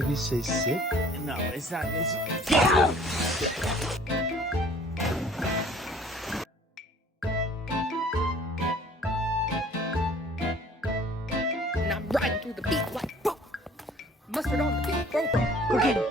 Maybe say sit. No, it's not. It's... And I'm riding through the beat like boom. Mustard on the beat, bro. Go get him.